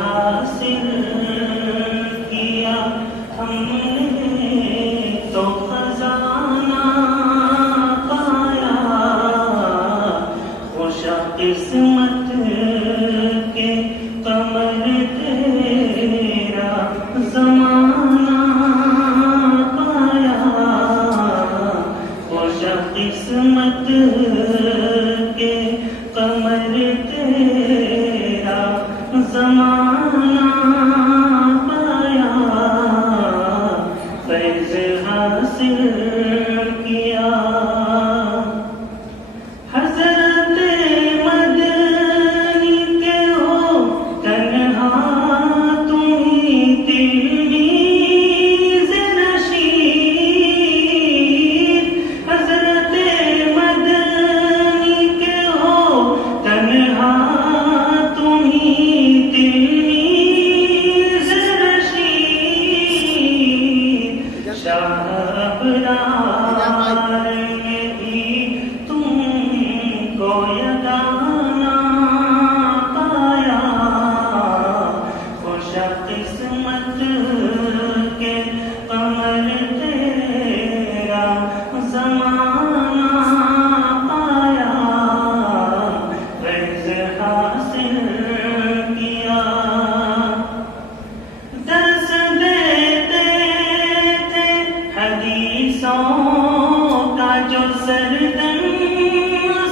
حاصل کیا ہم نے تو خزانہ پایا، خوش قسمت کے قمر تیرا زمانہ پایا، خوش قسمت کے قمر تیرا زمانہ پایا، فیض حاصل کیا۔ حضرت مدنی کے ہو تنہا تمہیں تلمیذ نشین، حضرت مدنی کے ہو تنہا تمہیں تلمیذ نشین، شاہ ابرار میں بھی تم کو یگانہ پایا، خوش قسمت کے قمر تیرا زمانہ پایا، فیض حاصل کیا۔ درس دیتے تھے حدیثوں کا جو سردن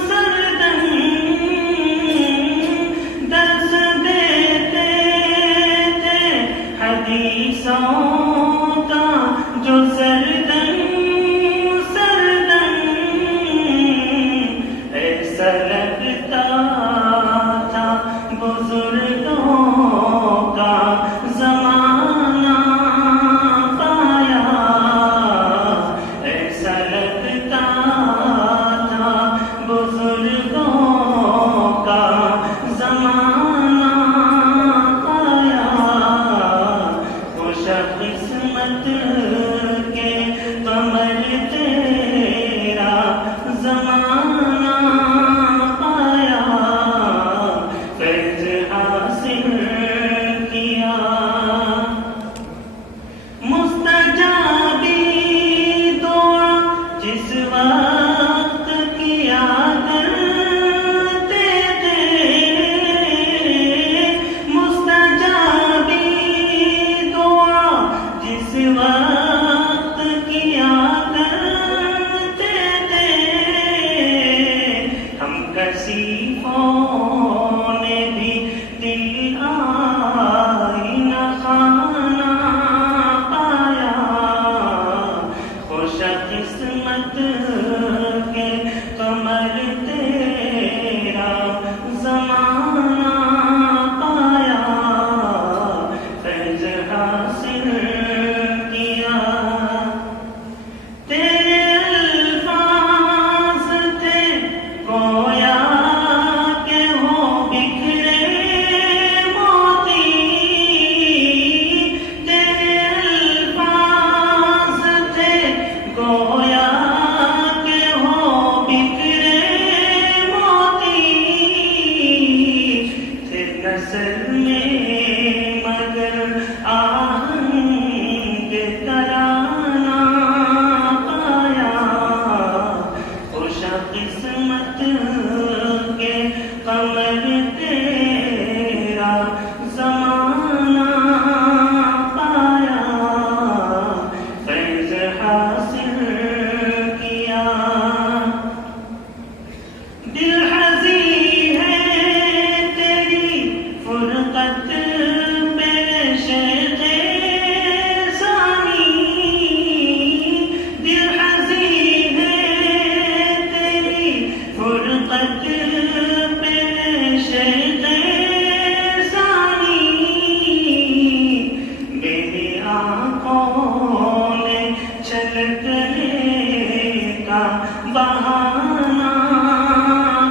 سردن، درس دیتے تھے حدیثوں کا جو سردن سردن، ایسا لگتا تھا بزرگوں کا زمانہ پایا، ایسا لگتا تھا بزرگوں کا زمانہ پایا، خوش قسمت کے قمر تیرا زمانہ پایا، فیض حاصل کیا۔ مستجابی دعا جس وقت کیا کرتے تھے، مستجابی دعا جس وقت کیا کرتے تھے، ہم کسیفوں نے بھی دل آئینہ خانہ پایا، خوش قسمت کے قمر تیرا زمانہ پایا، فیض حاصل کیا۔ تیرے الفاظ تھے گویا کہ ہو بکھرے موتی، تیرے الفاظ تھے گویا کہ ہو بکھرے موتی، تھے نثر میں مگر آہنگ ترانہ پایا، خوش قسمت کے قمر تیرا زمانہ پایا، فیض حاصل کیا۔ دل حزین ہے تیری فرقت پہ شیخ ثانی، دل حزین ہے تیری فرقت پہ شیخ ثانی، میری آنکھوں نے چھلکنے کا بہانہ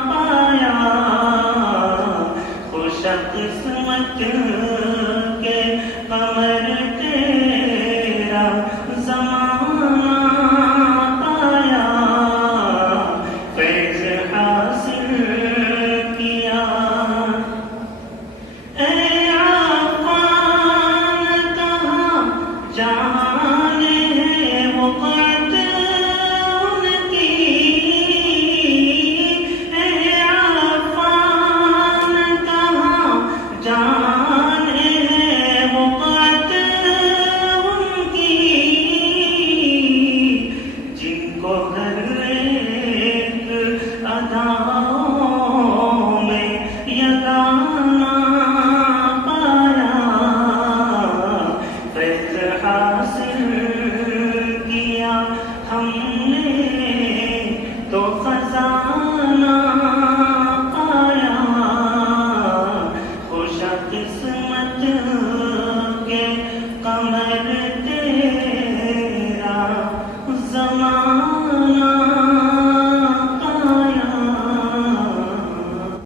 پایا، خوش قسمت کے قمر